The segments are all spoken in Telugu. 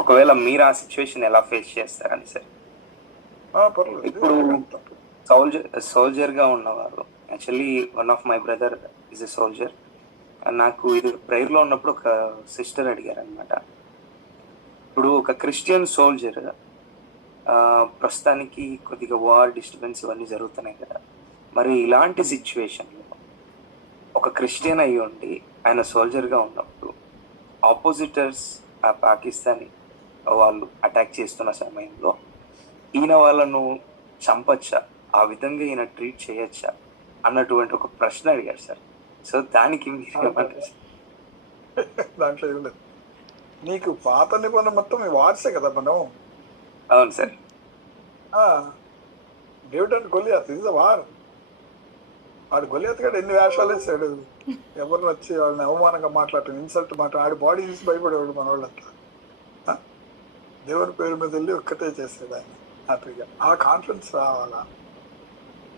ఒకవేళ మీరు ఆ సిచ్యువేషన్ ఎలా ఫేస్ చేస్తారని సార్? ఇప్పుడు సోల్జర్గా ఉన్నవారు, actually one of my brother is a soldier. నాకు ఇది ప్రేయర్లో ఉన్నప్పుడు ఒక సిస్టర్ అడిగారు అనమాట. ఇప్పుడు ఒక క్రిస్టియన్ సోల్జర్, ప్రస్తుతానికి కొద్దిగా వార్ డిస్టర్బెన్స్ ఇవన్నీ జరుగుతున్నాయి కదా, మరి ఇలాంటి సిచ్యువేషన్లో ఒక క్రిస్టియన్ అయ్యి ఉండి ఆయన సోల్జర్గా ఉన్నప్పుడు ఆపోజిటర్స్ ఆ పాకిస్తానీ వాళ్ళు అటాక్ చేస్తున్న సమయంలో ఈయన వాళ్ళను చంపచ్చా, ఆ విధంగా ఈయన ట్రీట్ చేయొచ్చా అన్నటువంటి ఒక ప్రశ్న అడిగారు సార్. సో దానికి దాంట్లో ఏం లేదు. నీకు పాత నిబంధన మొత్తం వార్సే కదా మనం. అవును సార్. డేవిడ్ అండ్ గొలియాత్ ఇది వార్. వాడు గొలియాత్ గడు ఎన్ని వేషాలు వేసాడు, ఎవరు వచ్చి వాళ్ళని అవమానంగా మాట్లాడటం, ఇన్సల్ట్ ఆడి బాడీ చూసి భయపడేవాడు మన వాళ్ళంతా. దేవుని పేరు మీద వెళ్ళి ఒక్కటే చేసాడు ఆయన హ్యాపీగా. ఆ కాన్ఫిడెన్స్ రావాలా.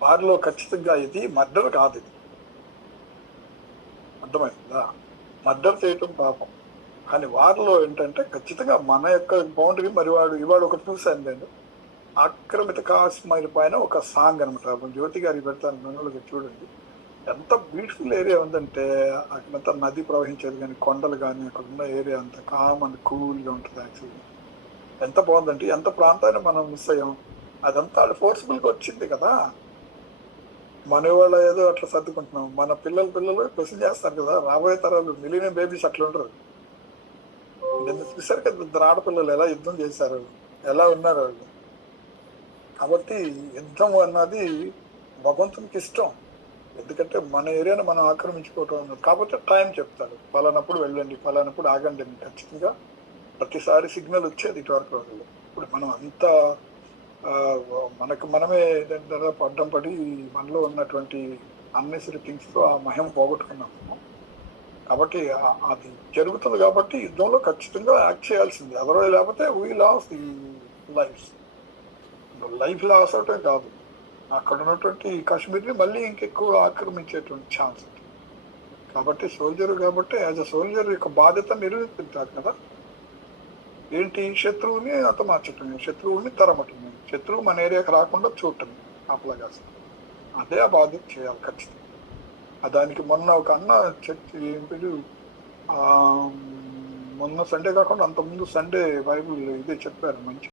వారిలో ఖచ్చితంగా ఇది మర్డర్ కాదు, ఇది అర్థమైందా? మర్డర్ చేయటం పాపం, కానీ వారిలో ఏంటంటే ఖచ్చితంగా మన యొక్క బౌండరీ. మరి ఇవాడు ఒకటి చూశాను నేను, ఆక్రమిత కాశ్మీర్ పైన ఒక సాంగ్ అనమాట. జ్యోతి గారికి పెడతాను, మనోళ్ళకి చూడండి. ఎంత బ్యూటిఫుల్ ఏరియా ఉందంటే, అక్కడంతా నది ప్రవహించేది కానీ, కొండలు కానీ, అక్కడ ఉన్న ఏరియా అంతా కామ్ అండ్ కూల్గా ఉంటుంది. యాక్చువల్లీ ఎంత బాగుందంటే, ఎంత ప్రాంతాన్ని మనం మిస్ అయ్యాం. అదంతా ఫోర్స్ఫుల్గా వచ్చింది కదా. మన వాళ్ళు ఏదో అట్లా సర్దుకుంటున్నాం. మన పిల్లలు క్వశ్చన్ చేస్తారు కదా, రాబోయే తరాలు మిలియన్ బేబీస్ అట్లా ఉంటారు. చూసారు కదా ఇద్దరు ఆడపిల్లలు ఎలా యుద్ధం చేశారు, ఎలా ఉన్నారు వాళ్ళు. కాబట్టి యుద్ధం అన్నది భగవంతునికి ఇష్టం, ఎందుకంటే మన ఏరియాను మనం ఆక్రమించుకోవటం అన్నది. కాబట్టి టైం చెప్తాడు, పలానప్పుడు వెళ్ళండి, పలానప్పుడు ఆగండి అని. ఖచ్చితంగా ప్రతిసారి సిగ్నల్ వచ్చేది ఇటువరకు రోజులు. ఇప్పుడు మనం అంతా మనకు మనమే అడ్డం పడి మనలో ఉన్నటువంటి అన్నెసరీ థింగ్స్తో ఆ మహిమ పోగొట్టుకున్నాము. కాబట్టి అది జరుగుతుంది. కాబట్టి యుద్ధంలో ఖచ్చితంగా యాక్ట్ చేయాల్సింది, అదర్వైజ్ లేకపోతే we lose the life loss అవటం కాదు, అక్కడ ఉన్నటువంటి కాశ్మీర్ని మళ్ళీ ఇంకెక్కువ ఆక్రమించేటువంటి ఛాన్స్ ఉంది. కాబట్టి సోల్జర్ కాబట్టి యాజ్ అ సోల్జర్ యొక్క బాధ్యత నిర్వర్తించాలి కదా. ఏంటి? శత్రువుని హతమార్చటమే, శత్రువుని తరమటమే, శత్రువు మన ఏరియాకి రాకుండా చూడటమే, కాపలాగా. అదే ఆ బాధ్యత చేయాలి ఖచ్చితంగా. దానికి మొన్న ఒక అన్న చర్చి ఏంటి, మొన్న సండే కాకుండా అంతకుముందు సండే బైబుల్ ఇదే చెప్పారు మంచి